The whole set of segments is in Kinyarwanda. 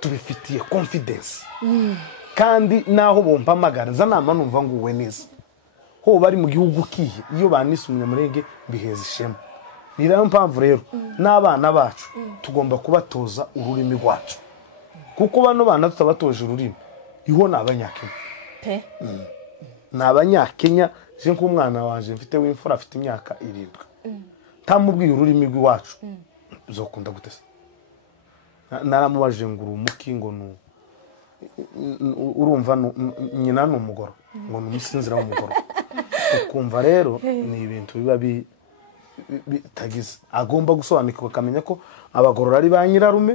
tubifitiye confidence kandi naho bompamagara nza nama numva ngo uwe neza ho bari mu gihugu kihe iyo banise umunyamurenge biheza ishema nirayo mpamvu rero n'abana bacu tugomba kubatoza ururimi rwacu kuko bano bana tutabatoje ururimi iho n'abanyakenya pe n'abanyakenya je nk'umwana wanje mfite w'imfura afite imyaka 7 tamubwiye ururimi rwacu uzokunda gutesa naramubaje nguru umuki ngo urumva nyina n'umugoro ngo numusinzira w'umugoro ukumva rero ni ibintu biba bitagize agomba gusobanukirwa akamenya ko abagorora ari ba nyirarume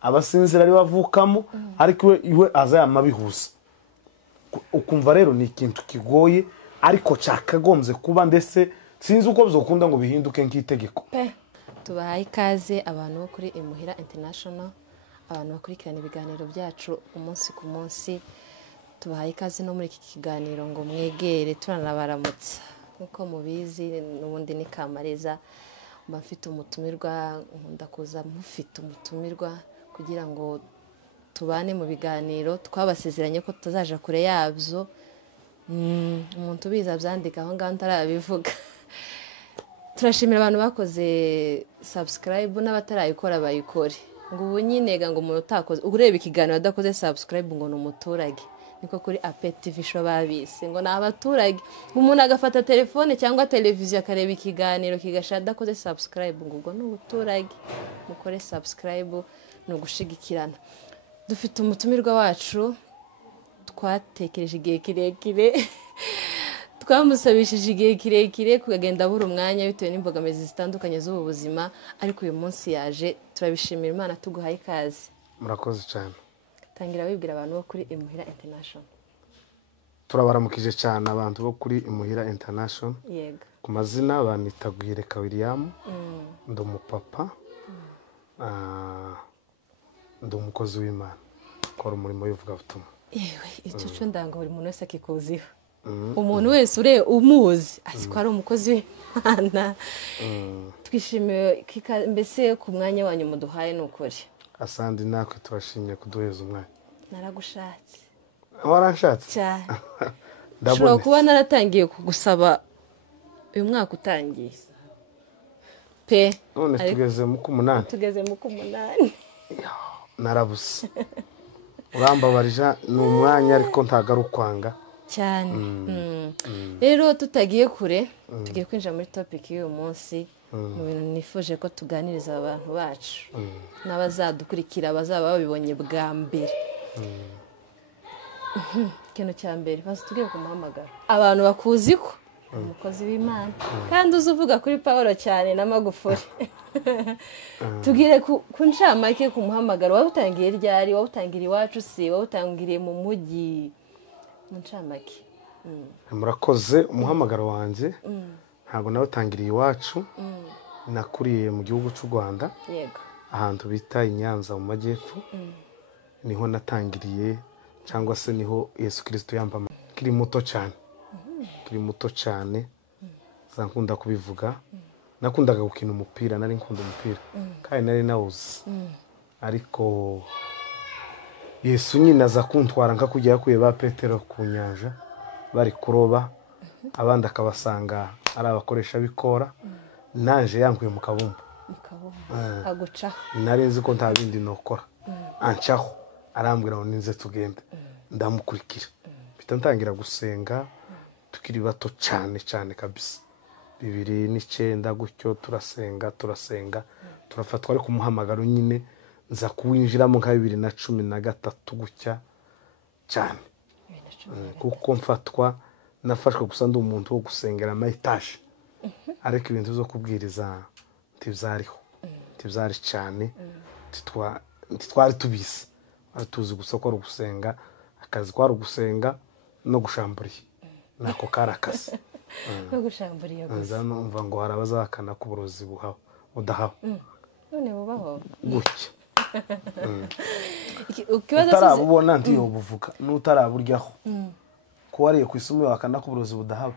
abasinzira ari bavukamo ariko iwe azayama bihuza ukumva rero ni ikintu kigoye ariko cyakagombye kuba ndetse sinzi uko bizokunda ngo bihinduke nk'itegeko tubahaye ikaze abantu bo kuri Imuhira International abantu bakurikirana ibiganiro byacu umunsi ku munsi tubahaye ikaze no muri iki kiganiro ngo mwegere turanabaramutsa nkuko mubizi n'ubundi ni Kamariza bafite umutumirwa nkunda kuza mufite umutumirwa kugira ngo tubane mu biganiro twabasezeranye ko tutazaja kure yabyo umuntu biza byandika aho ngaho ntarabivuga turashimira abantu bakoze subscribe n'abatarayikora bayikore ngo ubu nyinega ngo umuntu utakoze ureba ikiganiro adakoze subscribe ngo ni umuturage niko kuri APTV show babise ngo na abaturage umuntu agafata telefone cyangwa televiziyo akareba ikiganiro kigashada adakoze subscribe ngo ubwo ni ubuturage mukore subscribe no gushigikirana dufite umutumirwa wacu twatekereje igihe kirekire twamusabishije igihe kirekire kugenda buri umwanya bitewe n'imbogamizi zitandukanye z'ubu buzima ariko uyu munsi yaje turabishimira Imana tuguhaye ikaze murakoze cyane tangira wibwira abantu bo kuri Imuhira International turabaramukije cyane abantu bo kuri Imuhira International yego ku mazina banitagwire ka William ndo mupapa ndo umukozi w'Imana kora umurimo y'uvuga butumwa yewe icyo cyo ndanga buri muntu wese akikuziho umuntu wese umuzi asiko ari umukozi w'Imana twishimiye mbese ku mwanya wanyu muduhaye n'ukuri asandi nakwe turashimye kuduheza umwanya naragushatse waranshatse cyane ndabona kuba naratangiye kugusaba uyu mwaka utangiye pe none tugeze mu kumunani narabuse urambabarija ni umwanya ariko ntagarukwanga cyane rero tutagiye kure tugiye kwinjira muri topic y'uyu munsi mu bintu nifuje ko tuganiriza abantu bacu n'abazadukurikira bazaba babibonye bwa mbere ikintu cya mbere bazatubwire ku muhamagaro abantu bakuzi ko umukozi w'Imana kandi uzuvuga kuri Pawulo cyane na Magufuli tugire ku ncamake ku muhamagaro wawutangiye ryari wawutangira iwacu si wawutangiriye mu mujyi mu ncamake murakoze umuhamagaro wanjye ntabwo nawutangiriye iwacu nakuriye mu gihugu cy'u Rwanda yego ahantu bita Inyanza mu majyepfo niho natangiriye cyangwa se niho Yesu Kristo yampama kiri muto cyane zankunda kubivuga nakundaga gukina umupira nari nkunda umupira kandi nari nawuzi ariko Yesu nyine aza kuntwara nka kujya yakuye ba Petero ku nyanja bari kuroba abandi akabasanga ari abakoresha bikora nanje yankuye mu kabumba agucaho nari nzi ko nta bindi nokora ancaho arambwira ngo ninze tugende ndamukurikira bita ntangira gusenga tukiri bato cyane kabisa 2009 gutyo turasenga turafatwa ari kumuhamagaro nyine nza kuwinjiramo nka 2013 gutya cyane kuko mfatwa nafashwe gusa ndi umuntu wo gusengera amayitaje ariko ibintu zo kubwiriza ntibyari cyane twari tubizi tuzi gusa ko ari gusenga akazi kwari gusenga no gushamburiye nako karakase no gushamburiye gusa numva ngo hari abazakana ku burozi budahawe none bubaho gutya utarabubona ndiyo buvuga n'utaraburyaho ko wariye ku isumo wakana ku burozi budahawe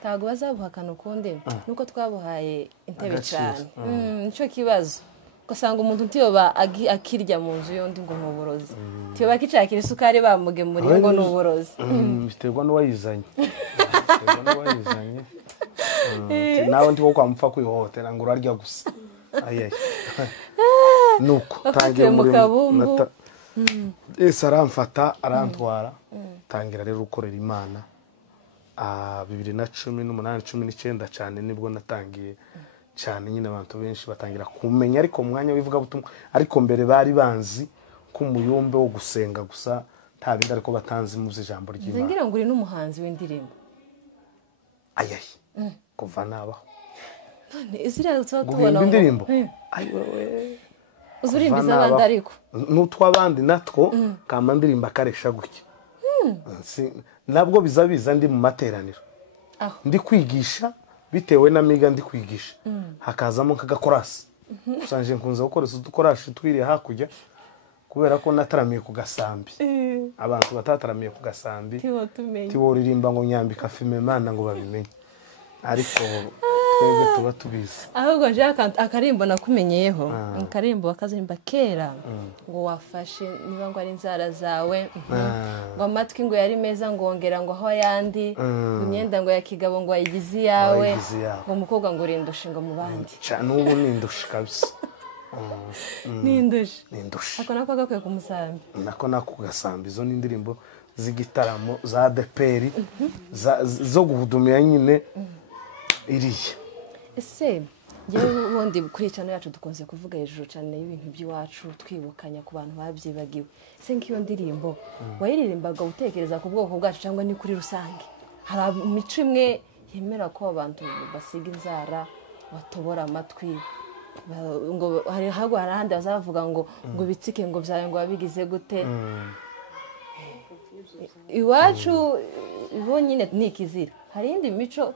ntabwo bazabuhakana ukundi nuko twabuhaye intebe cyane nicyo kibazo ugasanga umuntu ntiyoba akirya mu nzu y'undi ngo ni uburozi tiyoba akishakira isukari bamugemuriye ngo ni uburozi biterwa n'uwayizanye nawe ndi wo kwamupfa kwihohotera ngo urarya gusa nuko tangiye mu kabumbu ese aramfata arantwara tangira rero ukorera Imana 2018 19 cyane nibwo natangiye cyane nyine abantu benshi batangira kumenya ariko umwanya wivuga butumwa ariko mbere bari banzi ko umuyombe wo gusenga gusa nta bindi ariko batanzi mu ijambo ry'Imana ngira ngo uri n'umuhanzi w'indirimbo kuva nabaho none izira tubona indirimbo uzurimbiza abandi ariko n'utwabandi natwo kama ndirimba karesha gutya nabwo bizabiza ndi mu materaniro ndi kwigisha bitewe na miga ndi kwigisha hakazamo nk'agakorasi usanje nkunze gukoresha udukorashi twiriye hakujya kubera ko nataramiye ku gasambi abantu batataramiye ku gasambi tiwo ririmba ngo nyambika filme Imana ngo babimenye ariko twebwe tuba tubizi ahubwo je akarimbo nakumenyeyeho akarimbo bakazirimba kera ngo wafashe niba ngo ari inzara zawe ngo amatwi ngo yari meza ngo ongera ngo aho yandi imyenda ngo yakigabo ngo ayigize yawe ngo umukobwa ngo urindushe ngo mu bandi cyane ubu nindushe kabisa nindushe ako nako gakwiye ku musambi nako gasambi zo n'indirimbo z'igitaramo za deperi zo guhudumira nyine iriye ese ngewe ubundi kuri channel yacu dukunze kuvuga hejuru cyane y'ibintu by'iwacu twibukanya ku bantu babyibagiwe ese nk'iyo ndirimbo wayiririmbaga utekereza ku bwoko bwacu cyangwa ni kuri rusange hari imico imwe yemera ko abantu basiga inzara batobora amatwi ngo hari ahandi bazavuga ngo bitsike ngo byawe ngo babigize gute iwacu bo nyine ni ikizira hari indi mico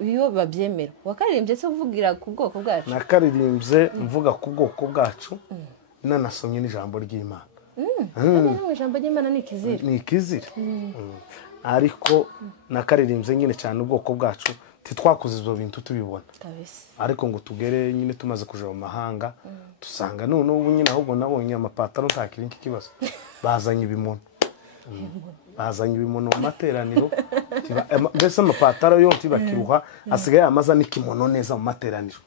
iyo babyemera wakaririmbye se uvugira ku bwoko bwacu nakaririmbye mvuga ku bwoko bwacu nanasomye n'ijambo ry'Imana ijambo ry'Imana ni ikizira ariko nakaririmbye nyine cyane ubwoko bwacu titwakoze ibyo bintu tubibona ariko ngo tugere nyine tumaze kuja mu mahanga tusanga none ubu nyine ahubwo nabonye amapataro ntakiri ikibazo bazanye ibimono mu materaniro mbese amapataro yo tibakiruha asigaye amaza n'ikimono neza mu materaniro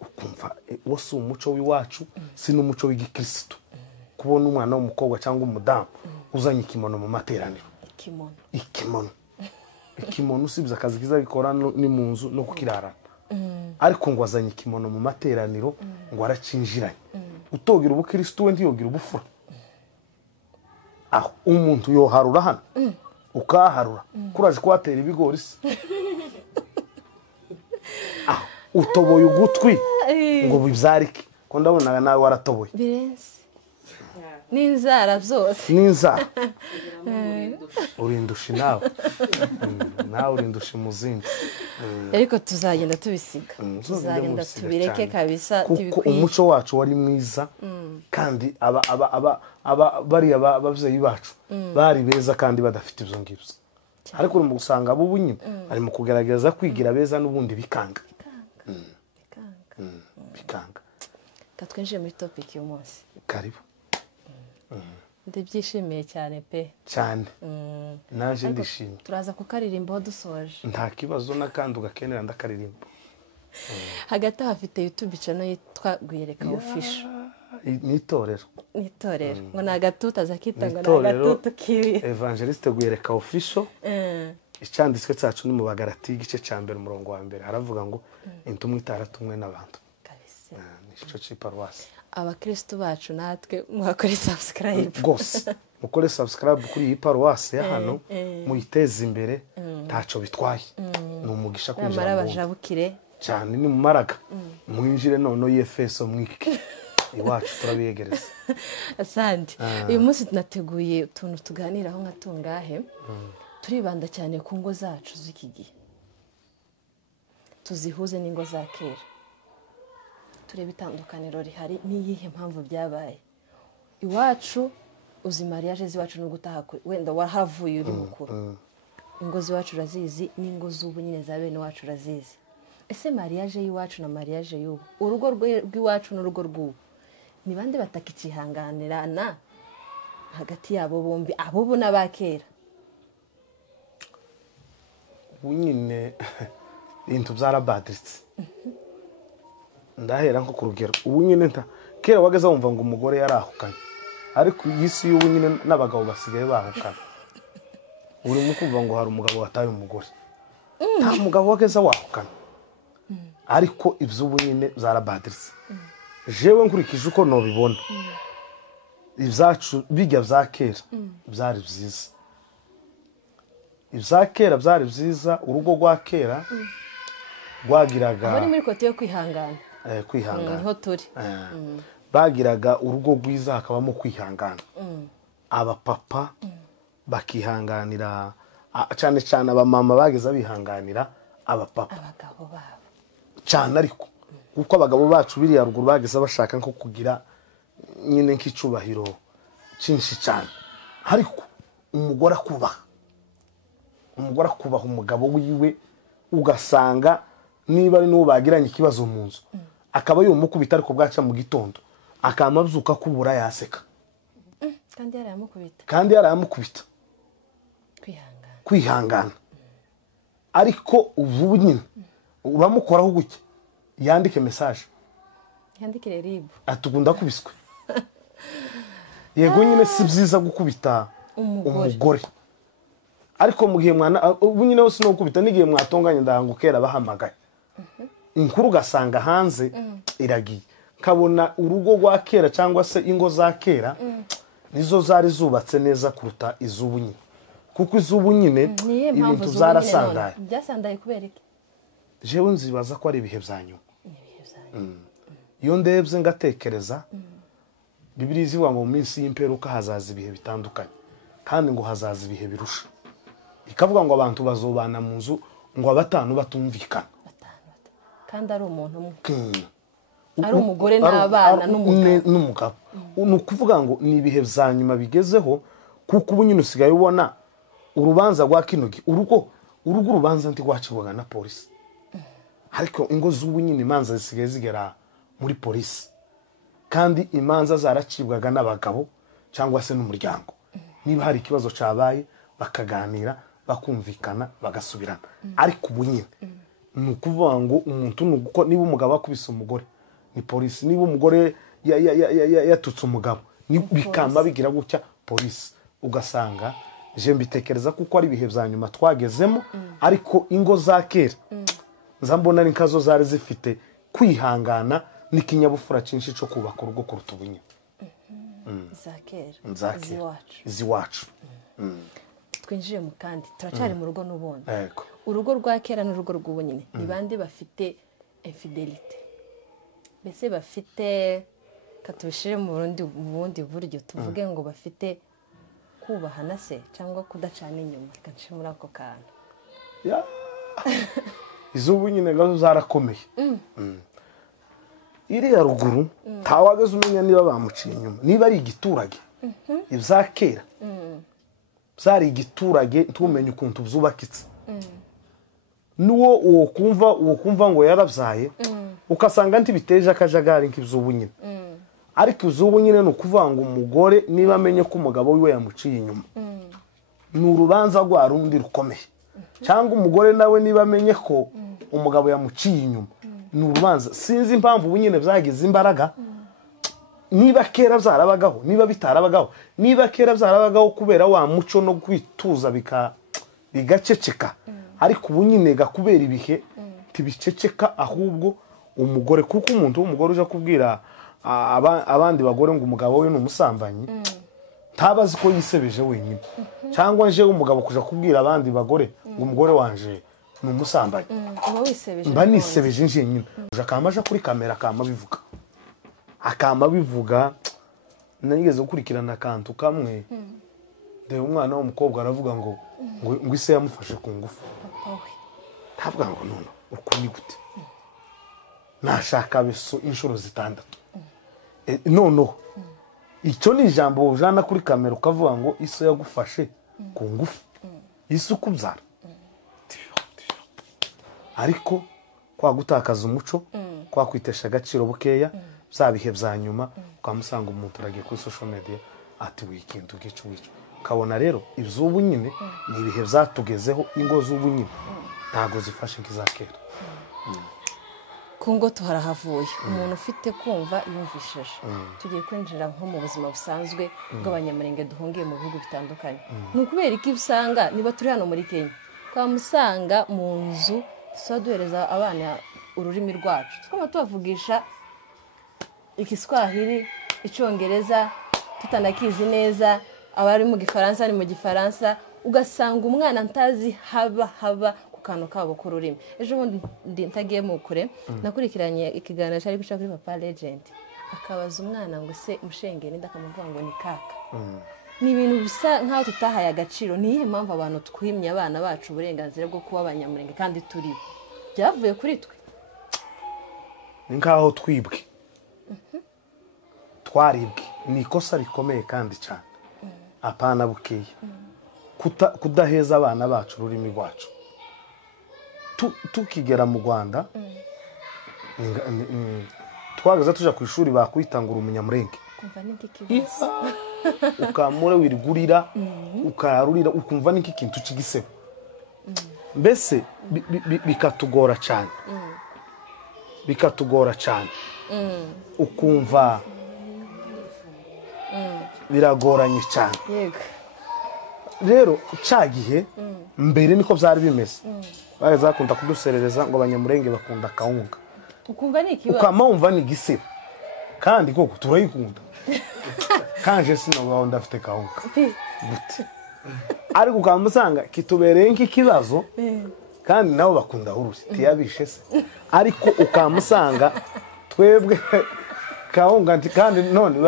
ukumva wose umuco w'iwacu si n'umuco w'igikristo kubona umwana w'umukobwa cyangwa umudamu uzanye ikimono mu materaniro ikimono usibye akazi kiza gikora ni mu nzu no kukirarana ariko ngo azanye ikimono mu materaniro ngo aracinjiranye utogira ubukristo we ntiyogira ubufura aho umuntu yoharura hano ukaharura kuraje kwatera ibigori se aho utoboye ugutwi ngo bibyarike ko ndabona nawe waratoboye birenze n'inzara zose n'inzara urindusha nawe urindusha muzindi ariko tuzagenda tubisiga tuzagenda tubireke kabisa kuko umuco wacu wari mwiza kandi bariya ababyeyi bacu bari beza kandi badafite ibyo ngibyo ariko urimo gusanga abo nyine ari mu kugerageza kwigira beza n'ubundi bikanga katwenje muri topic y'umunsi karibu ndabyishimiye cyane pe cyane naje ndishimye turaza kukaririmba dusoje nta kibazo nakandi ugakenera ndakaririmba hagati hafite YouTube channel yitwa Gwiyereka Official nitorero ngo nagatuta zakita ngo nagatuta kiwi Evangeliste Gwiyereka Official icyanditswe cyacu ni mu Bagalati igice cya mbere umurongo wa mbere haravuga ngo intumwe itaratumwe n'abantu nico cy'iparuwasi abakristo bacu natwe mwakore subscribe gose mukore subscribe kuri iyi paruwasi ya hano muyiteze imbere ntaco bitwaye ni umugisha kwinjira mu bajabukire cyane ni mu maraga mwinjire none y'Efeso mwiki iwacu turabiyegereza asante uyu munsi tunateguye utuntu tuganiraho nka tungahe turibanda cyane ku ngo zacu z'iki gihe tuzihuze n'ingo za kera turebe itandukaniro rihari n'iyihe mpamvu byabaye iwacu uzi mariage z'iwacu no gutaha wenda wahavuye uri mukuru ingo z'iwacu urazizi n'ingo z'ubu nyine za bene wacu urazizi ese mariage y'iwacu na mariage y'ubu urugo rw'iwacu n'urugo rw'ubu ni bande batakikihanganirana hagati yabo bombi abo n'abakera? ubu nyine ibintu byarabadiritse. Ndahera nko ku rugero, ubu nyine kera wageze wumva ngo umugore yarahukanye, ariko iyi si y'ubu nyine n'abagabo basigaye bahukana. Uri mu kumva ngo hari umugabo wataye umugore, nta mugabo wageze wahukana. Ariko iby'ubu nyine byarabadiritse. Jewe nkurikije uko nobibona, ibyacu bijya bya kera byari byiza. Ibya kera byari byiza, urugo rwa kera rwagiraga muri muri kote yo kwihangana. Kwihangana niho turi. Bagiraga urugo rwiza hakabamo kwihangana. Abapapa bakihanganira, cyane cyane abamama bageze bihanganira abapapa abagabo babo cyane. Ariko kuko abagabo bacu biriya ruguru bageze bashaka nko kugira nyine nk'icubahiro cyinshi cyane. Ariko umugore akubaha umugabo wiwe, ugasanga niba ari n'uwo bagiranye ikibazo mu nzu akaba yumukubita, ariko bwaca mu gitondo akamabyuka kubura yaseka, kandi yaramukubita. Kwihangana. Ariko ubu nyine uramukoraho gutya, yandike message, yandikire ribu atugunda kubiswe. Yego nyine si byiza gukubita umugore, ariko mu gihe mwana ubu nyine wose no gukubita, n'igihe mwatonganye ndangukera bahamagaye inkuru gasanga hanze iragiye. Kabona urugo rwa kera cyangwa se ingo za kera nizo zari zubatse neza kuruta izubu nyine, kuko izubu nyine ibintu zarasandaye. Byasandaye kubera iki? Jewe nzibaza ko ari ibihe bya nyuma. Iyo ndebye ngatekereza, Bibiliya ivuga ngo mu minsi y'imperuka hazaza ibihe bitandukanye, kandi ngo hazaza ibihe birusha. Ikavuga ngo abantu bazobana mu nzu ngo abatanu batumvikana, kandi ari umuntu umwe, ari umugore n'abana n'umugabo. Ni ukuvuga ngo ni ibihe bya nyuma bigezeho, kuko ubu nyine usigaye ubona urubanza rwa kinogi urugo urubanza ndi rwacibwaga na polisi. Ariko ingo z'ubu nyine imanza zisigaye zigera muri polisi, kandi imanza zaracibwaga n'abagabo cyangwa se n'umuryango. Niba hari ikibazo cyabaye bakaganira bakumvikana bagasubirana. Ariko ubu nyine ni ukuvuga ngo umuntu niba umugabo akubise umugore ni polisi, niba umugore yatutse umugabo bikamba bigira gutya polisi. Ugasanga je mbitekereza kuko ari ibihe bya nyuma twagezemo. Ariko ingo za kera nzambona ari nkazo zari zifite kwihangana n'ikinyabufura cyinshi cyo kubaka urugo kuruta ubu nyine. za kera iziwacu. Twinjiye mu kandi turacari mu rugo n'ubundi. Urugo rwa kera n'urugo rw'ubu nyine ni bande bafite infidelite, mbese bafite katubishire mu bundi buryo tuvuge ngo bafite kubahana se cyangwa kudacana inyuma. Kanshi muri ako kantu izubu nyine gazo zarakomeye. Iriya ruguru ntawagaze umenya niba bamuciye inyuma, niba ari igiturage. Ibya kera byari igiturage, ntumenye ukuntu byubakitse. Nuwo uwo kumva ngo yarabyaye ukasanga ntibiteje akajagari nk'izubu nyine. Ariko izubu nyine ni ukuvuga ngo umugore niba amenye ko umugabo wiwe yamuciye inyuma, ni urubanza rwa rundi rukomeye. Cyangwa umugore nawe niba amenye ko umugabo yamuciye inyuma, ni urubanza. Sinzi impamvu ubu nyine byagize imbaraga. Niba kera byarabagaho, niba bitarabagaho, niba kera byarabagaho kubera wa muco no kwituza bigaceceka. Ariko ubu nyine gakubera ibihe tibiceceka, ahubwo umugore, kuko umuntu w'umugore uje kubwira abandi bagore ngo umugabo we ni umusambanyi, ntabazi ko yisebeje wenyine. Cyangwa nje umugabo kuja kubwira abandi bagore ngo umugore wanje ni umusambanyi, mba nisebeje nje nyine. Akamaje kuri kamera akama bivuga. Nigeze gukurikirana akantu kamwe, ndeba umwana w'umukobwa aravuga ngo ise yamufashe ku ngufu. Ntabwo ngo none uko ni gute nashaka beso inshuro zitandatu. Noneho icyo ni ijambo ujana kuri kamera ukavuga ngo ise yagufashe ku ngufu, ise ukubyara. Ariko kwa gutakaza umuco, kwa kwitesha agaciro bukeya, bya bihe bya nyuma ukamusanga umuntu aragiye kuri social media ati weekend ugicu wicu ukabona rero iby'ubu nyine ni ibihe byatugezeho ingo z'ubu nyine ntabwo zifashe nk'iza kera ku ngo tuharahavuye umuntu ufite kumva yumvishije tugiye kwinjira nko mu buzima busanzwe bw'abanyamurenge duhungiye mu bihugu bitandukanye ni ukubera iki usanga niba turi hano muri Kenya twamusanga mu nzu tuba duhereza abana ururimi rwacu tukaba tubavugisha igiswahili icyongereza tutanakizi neza abari mu gifaransa ni mu gifaransa ugasanga umwana ntazi haba ku kantu kabo k'ururimi ejo bundi ntagiye mu kure nakurikiranye ikiganiro cyari guca kuri Papa Legend akabaza umwana ngo se mushengeni ndakamuvuga ngo ni kaka ni ibintu bisa nkaho tutahaye agaciro niyihe mpamvu abantu twimye abana bacu uburenganzira bwo kuba abanyamurenge kandi turi byavuye kuri twe ni nkaho twibwe twaribwe ni ikosa rikomeye kandi cyane apana bukeye kudaheza abana bacu ururimi rwacu tukigera mu Rwanda twagaza tuja ku ishuri bakwitangura umunyamurenge kumva n'iki kibazo ukamure wirigurira ukararurira ukumva n'iki kintu kigisebo mbese bikatugora cyane ukumva biragoranye cyane rero cyagihe mbere niko byari bimeze bazakunda kuduserereza ngo abanyamurenge bakunda kawunga ukumva ni ikibazo ukamumva ni gisebo kandi koko turayikunda kanje sino ndafite kawunga gute ariko ukamusanga kitubereye nk'ikibazo kandi nabo bakunda urusi tiyabishe se ariko ukamusanga twebwe kawunga kandi none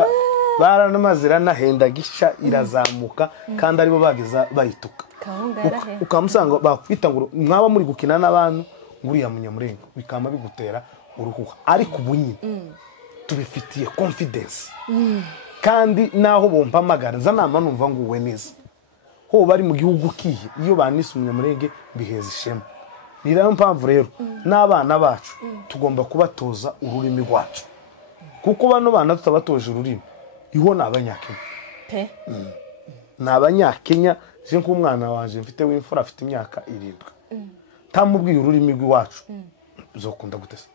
baranamazira nahenda gisha irazamuka kandi aribo bageza bayituka ukamusanga bakwita ngo mwaba muri gukina n'abantu nguriya munyamurenge bikama bigutera uruhuha ariko ubunyine tubifitiye confidence kandi naho bompamagara zanama numva ngo uwe neza ho bari mu gihugu kihe iyo banise umunyamurenge biheza ishema ni rero mpamvu rero n'abana bacu tugomba kubatoza ururimi rwacu kuko bano bana tutabatoje ururimi iho nabanyakenya nabanyakenya je nk'umwana wanje mfite w'imfura afite imyaka 7 tamubwiye ururimi rwacu uzokunda gutesa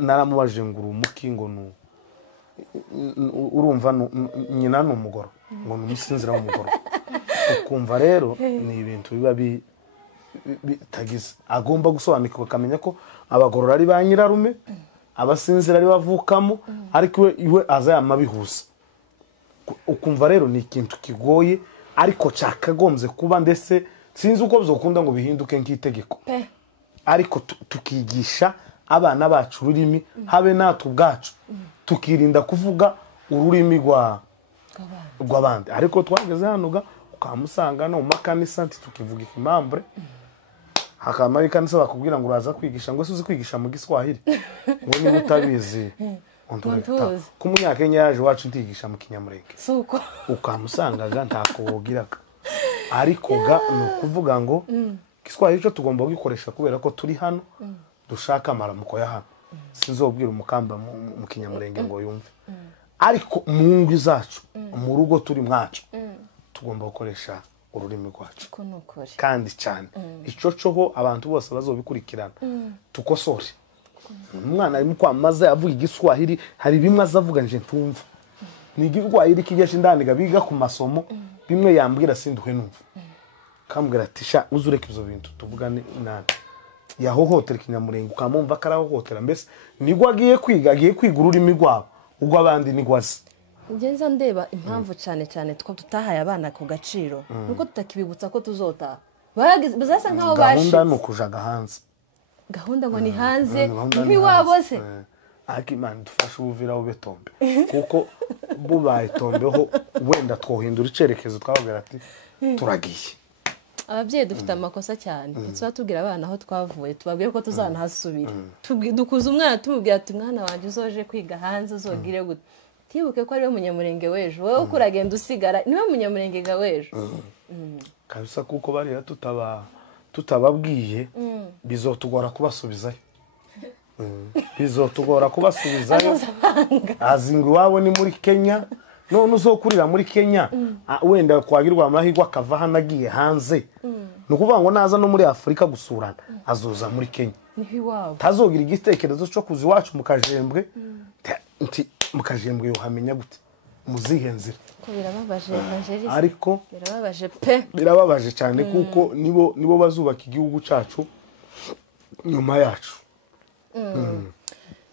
naramubajije ngo urumuki ngo urumva nyina n'umugoro ngo numusinzira w'umugoro ukumva rero ni ibintu biba bitagize agomba gusobanukirwa akamenya ko abagorora ari ba nyirarume abasinzira ari bavukamo ariko iwe azayamabihuza ukumva rero ni ikintu kigoye ariko cyakagombye kuba ndetse sinzi uko bizokunda ngo bihinduke nk'itegeko ariko tukigisha abana bacu ururimi habe natwe ubwacu tukirinda kuvuga ururimi rw'abandi ariko twageze hano ukamusanga no mu makanisa tukivuga ikimambure hakama ikanisa bakubwira ngo uraza kwigisha ngo uzi kwigisha mu Giswahili ngo niba utabizi ku munyakenya yaje wacu ntigisha mu Kinyamurenge suko ukamusangaga ntako wogiraga ariko ni ukuvuga ngo Giswahili cyo tugomba kugikoresha kubera ko turi hano dushaka amaramuko ya hano sinzobwira umukamba mu Kinyamurenge ngo yumve ariko mu ngo zacu mu rugo turi mwacu tugomba gukoresha ururimi rwacu kandi cyane icyo cyoho abantu bose bazobikurikirana tukosore umwana arimo kwamaza yavuga Igiswahili hari bimwe azavuga nje ntumva ni Igiswahili kigesha indandiga biga ku masomo bimwe yambwira sinduhe numva kambwira ati sha uzureka ibyo bintu tuvugane nani yahohotera Kinyamurenge ukamumva karahohotera mbese nigwa agiye kwiga ururimi rwabo ubwo abandi nigwazi ngenza ndeba impamvu cyane two tutahaye abana ku gaciro nuko tutakibibutsa ko tuzota bazasa nkaho bashi gahunda nukujaga hanze gahunda ngo ni hanze ntiwabo se akimana dufashe ubuvira ubetombe kuko bubaye tombeho wenda twohindura icerekezo twababwira ati turagiye ababyeyi dufite amakosa cyane tuba tubwira abana aho twavuye tubabwiye ko tuzanahasubira dukuza umwana tumubwira ati mwana wanje uzoje kwiga hanze uzogire gute tibuke ko ari we munyamurenge wejo wowe kuragenda usigara niwe munyamurenge ga wejo kabisa kuko bari tutababwiye bizotugora kubasubizayo bizotugora kubasubizayo azi ngo iwabo ni muri Kenya none uzokurira muri Kenya wenda kwagirwa amahirwe akava hano agiye hanze ni ukuvuga ngo naza no muri Afurika gusurana azoza muri Kenya niho iwabo tazogira igitekerezo cyo kuza iwacu mu Kajembwe nti mu Kajembwe yohamenya gute muzihe nzira ko birababaje Evangeliste ariko birababaje pe birababaje cyane kuko nibo bazubaka igihugu cyacu nyuma yacu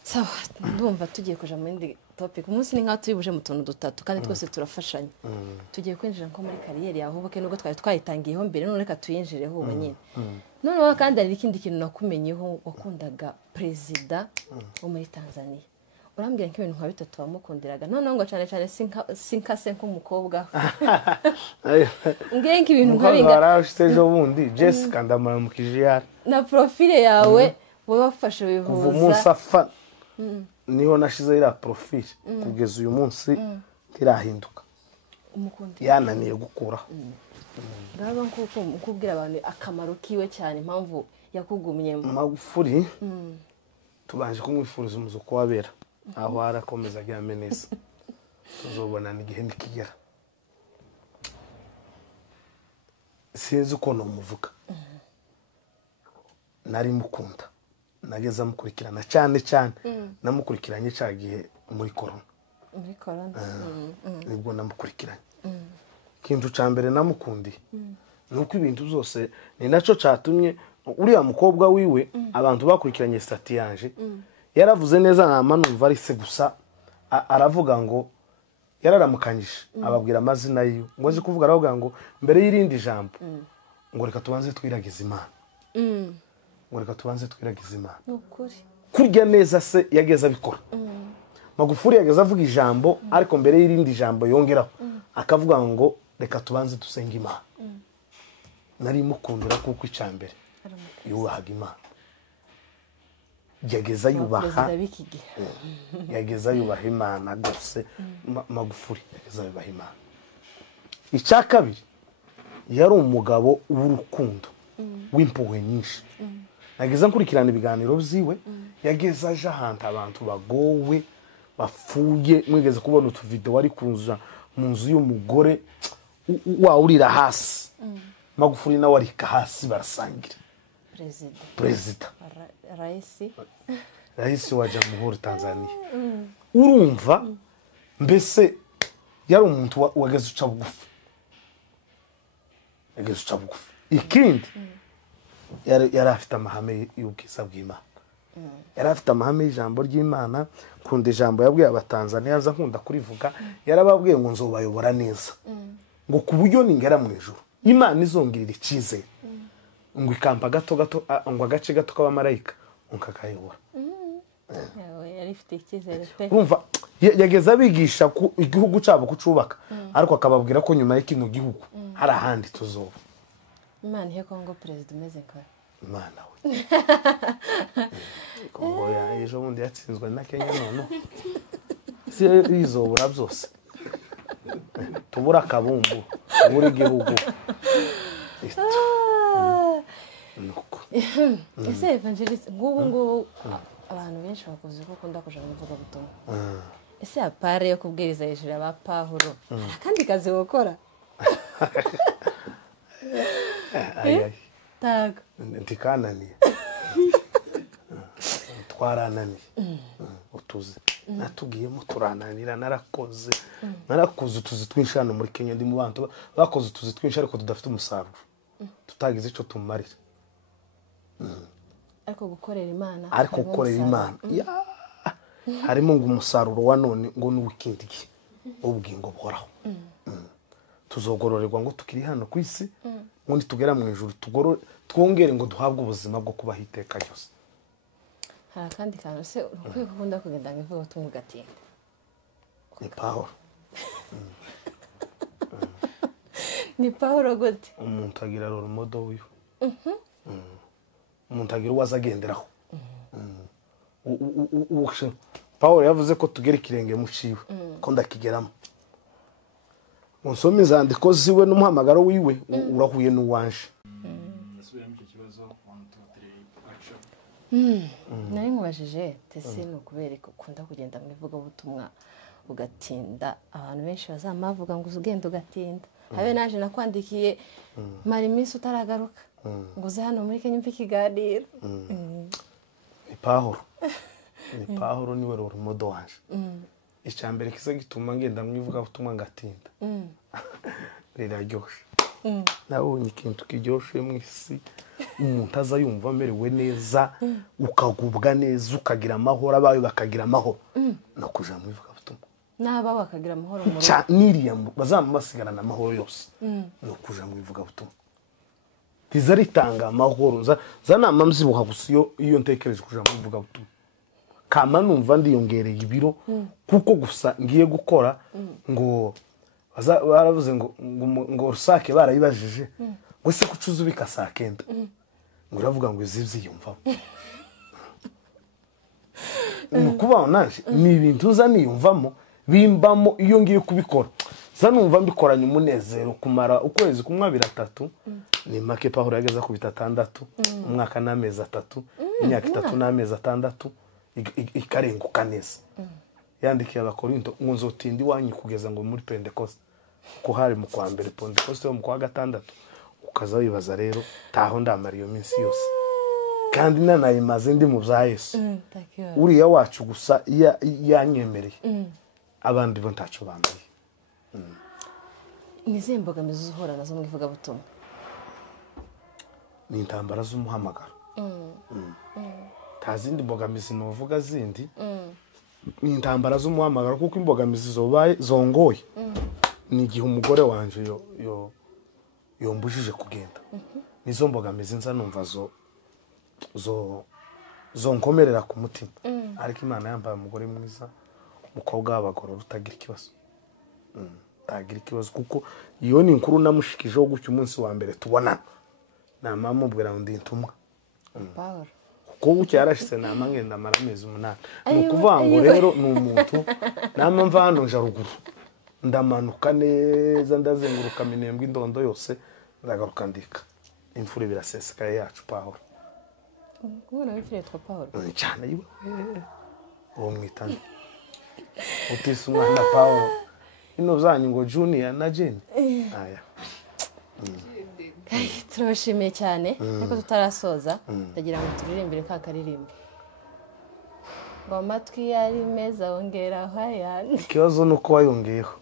sawa ndumva tugiye kuja mu yindi topic umunsi ni nka tuyibuje mu tuntu dutatu kandi twese turafashanya tugiye kwinjira nko muri kariyeri yawe ubuke nubwo twari twayitangiyeho mbere none reka tuyinjireho ubu nyine noneho kandi hari ikindi kintu nakumenyeho wakundaga perezida wo muri Tanzania urambwira nk'ibintu nka bitatu wamukundiraga noneho ngo cyane cyane sinkase nk'umukobwa ngiye nk'ibintu nka binga barashitejo bundi Jessica ndamuramukije yari na profile yawe wowe wafashe wivuza kuva umunsi afa niho nashize ira profile kugeza uyu munsi ntirahinduka yananiye gukuraho ngaba nkuko mukubwira abantu akamaro kiwe cyane impamvu yakugumye Magufuli tubanje kumwifuriza umuzuko wabera aho arakomeza agyame neza tuzobona n'igihe nikigera sinzi uko nomuvuga nari mukunda nageza mukurikirana cyane namukurikiranye cyagihe muri corona nibwo namukurikiranye kintu cyambere namukundiye nuko ibintu byose ni naco catumye uriya mukobwa wiwe abantu bakurikiranye stati yanje yaravuze neza namanumva ari se gusa aravuga ngo yararamukanyije ababwira amazina yiwe ngo aje kuvuga aravuga ngo mbere y'irindi jambo ngo reka tubanze twiragiza Imana ngo reka tubanze twiragiza Imana nukuri kurya neza se yageza bikora Magufuli yageza avuga ijambo ariko mbere y'irindi jambo yongeraho akavuga ngo reka tubanze dusenga Imana nari mukundira kuko icambere yubahaga Imana yageza yubaha Imana gose Magufuli yageza yubaha Imana icya kabiri yari umugabo w'urukundo w'impuhwe nyinshi nageza nkurikirana ibiganiro byiwe yageza aje ahantu abantu bagowe bapfuye mwigeze kubona utuvideo wari kuza mu nzu y'umugore wawurira hasi Magufuli nawe arika hasi barasangira President Raisi wa Jamhuri Tanzania urumva mbese yari umuntu wageze uca bugufi ikindi yari afite amahame y'ubwiza bw'Imana yari afite amahame y'ijambo ry'Imana kunda ijambo yabwiye abatanzania aza nkunda kurivuga yarababwiye ngo nzobayobora neza ngo kuburyo ningera mu ijuru Imana izongirira icyizere ngo ikampa gato ngo agace gato k'abamarayika unkakayobora yari ifite icyizere pe urumva yageza abigisha ku igihugu cyabo kucubaka ariko akababwira ko nyuma y'ikino gihugu hari ahandi tuzoba Imana he Kongo president umeze nka Imana we Kongo ejo bundi yatsinzwe na Kenya none si izobura byose tubura kabumbu tubura igihugu nuko ese Evangeliste ngubu abantu benshi bakoze ko ukunda kuja mu mvuga butumwa ese apare yo kubwiriza hejuru ya Pawulo kandi kazi gukora tago ndikananiye twarananiye utuze natugiyemo turananira narakoze utuzi twinshi hano muri Kenya ndi mu bantu bakoze utuzi twinshi ariko tudafite umusaruro tutagize ico tumarira ariko gukorera Imana harimo ngo umusaruro wa none ngo n'uwikindi gihe ubwingo bworaho tuzogororerwa ngo tukiri hano ku isi ngo nitugera mu ijuru twongere ngo duhabwe ubuzima bwo kubaho iteka ryose hari kandi kantu se ukwiye gukunda kugenda mu ivuga ubutumwa ugatinda ni Pawulo ni Pawulo gute umuntu agira role model wiwe umuntu agira uwaza agenderaho Pawulo yavuze ko tugera ikirenge mu ciwe ko ndakigeramo unsoma izandiko ziwe n'umuhamagaro wiwe urahuye n'uwanje nari nkubajije tese ni ukubera ko ukunda kugenda mu ivugabutumwa ugatinda abantu benshi bazamavuga ngo ugenda ugatinda habe naje nakwandikiye mara iminsi utaragaruka ngo uze hano muri Kenya umve ikiganiro ni Pahuro niwe rumodo wanje icyambere kisa gituma ngenda mu ivugabutumwa ngatinda riraryoshe nabonye ikintu kiryoshe mu isi umuntu aza yumva amerewe neza ukagubwa neza ukagira amahoro abayo bakagira amahoro no kuja mu ivugabutumwa n'aba bakagira amahoro mu niriya bazamasigarana amahoro yose no kuja mu ivugabutumwa tizaritanga amahoro zanama mzibuka gusa iyo ntekereje kuja mu ivugabutumwa kama numva ndiyongereye ibiro kuko gusa ngiye gukora ngo baravuze ngo rusake barayibajije ngo se kucuza ubika saa 9 ngo uravuga ngo izivyiyumvamo nukubaho nanje ni ibintu uza niyumvamo bimbamo iyo ngiye kubikora zanumva mbikoranye umunezero kumara ukwezi kumwe 2-3 ni make Pahuro yageza ku 6 umwaka n'amezi 3 imyaka 3 n'amezi 6 ikarenguka neza yandikiye abakorinto ngo nzotindi wanyu kugeza ngo muri Pentecost ko hari mu kwa mbere Pentecost yo mu kwa 6 ukaza wibaza rero taho ndamara iyo minsi yose kandi nanayimaze ndi mu bya Yesu uriya wacu gusa yanyemereye abandi bo ntaco bambaye nizemboga mizuhora nazo mu ivugabutumwa ni intambara z'umuhamagaro tazindi mbogamizi novuga zindi ni intambara z'umuhamagaro kuko imbogamizi zobaye zongoye ni igihe umugore wanje yombujije kugenda nizo mbogamizi nza numva zonkomerera ku mutima ariko Imana yambaye umugore mwiza umukobwa w'abagorora utagira ikibazo tagira ikibazo kuko iyo ni inkuru namushikijeho gutyo umunsi wa mbere tubonana namama ubwira ngo ndi intumwa Pahuro ko bucya yarashise nama ngenda mara amezi 8 nukuvuga ngo rero ni umuntu nama mva hano nja ruguru ndamanuka neza ndazenguruka minembwe indondo yose ndagaruka ndika imfure birasesekaye yacu Pahuro ubona wifire twa Pahuro cyane yiwe uwo mwitanye utise umwana Pahuro ino zanyu ngo Junior na Jane aya turabashimiye cyane ariko tutarasoza ndagira ngo turirimbire ka karirimbo ngo amatwi yari meza wongeraho ayandi ikibazo nuko wayongeyeho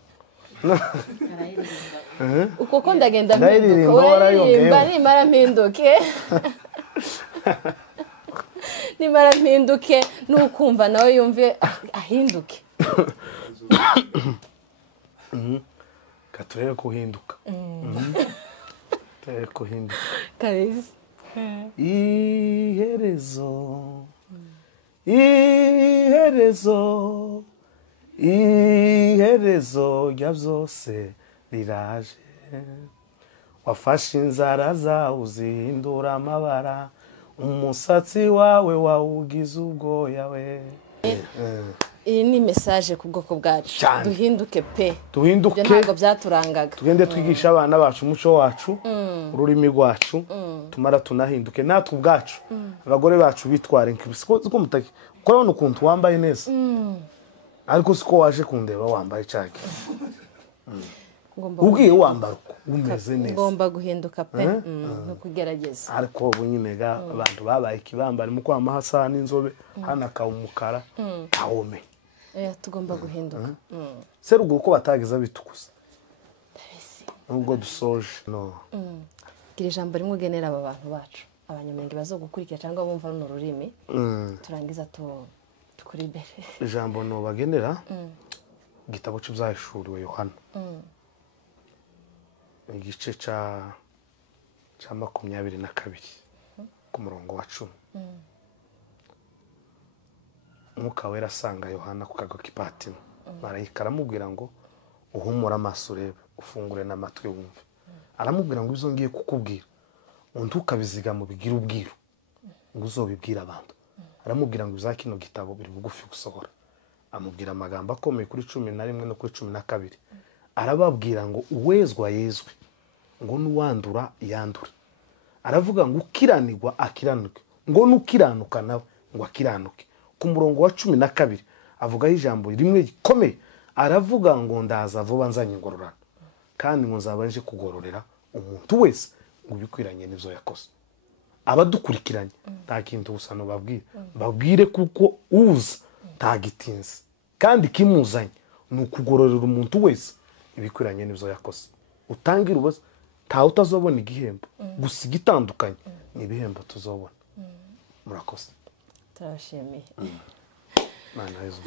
uko ko ndagenda mpinduka nimara mpinduke nimara mpinduke nukumva nawe yumve ahinduke katurere kuhinduka kuhinduka kabisa iherezo rya byose riraje wafashe inzara zawe uzihindura amabara umusatsi wawe wawugize ubwoya we iyi ni message ku bwoko bwacu duhinduke pe duhinduke ntabwo byaturangaga tugende twigisha abana bacu umuco wacu ururimi rwacu tumara tunahinduke natwe ubwacu abagore bacu bitware nk'ibisiko mutaki ukora n'ukuntu wambaye neza ariko siko waje kundeba wambaye cyake ubwiye wambara uko umeze neza ngomba guhinduka pe no kugerageza ariko ubu nyine ga abantu babaye ikibambari mu kwama hasa n'inzobe hana ka umukara kawome tugomba guhinduka seruguru ko batageza bitukuza nubwo dusoje no gira ijambo rimwe ugenera aba bantu bacu abanyamenge bazogukurikira cyangwa bumva runo rurimi turangiza tukuri imbere ijambo no bagenera igitabo cy'Ibyahishuriwe Yohana igice ca 22 ku murongo wa 10 Mwuka wera asanga Yohana ku kago k'Ipatimo marayika aramubwira ngo uhumura amaso urebe ufungure n'amatwi wumve aramubwira ngo izo ngiye kukubwira untukabiziga mu bigira ubwiro ngo uzobibwira abantu aramubwira ngo za kino gitabo biri bugufi gusohora amubwira amagambo akomeye kuri 11 no kuri 12 arababwira ngo uwezwa yezwe ngo nuwandura yandura aravuga ngo ukiranirwa akiranirwe ngo nukiranuka nawe ngo akiranuke. Ku murongo wa 12 avugaho ijambo rimwe gikomeye, aravuga ngo ndaza vuba nzanye ingororano, kandi ngo nzaba nje kugororera umuntu wese ngo bikwiranye n'ivyo yakoze. Abadukurikiranye nta kintu gusa no babwire kuko uza tagitinze, kandi kimuzanye ni ukugororera umuntu wese ibikwiranye n'ivyo yakoze. Utangira ubaza ntawe utazobona igihembo, gusa igitandukanye ni ibihembo tuzobona. Murakoze. Turashimiye. Mana Yesu.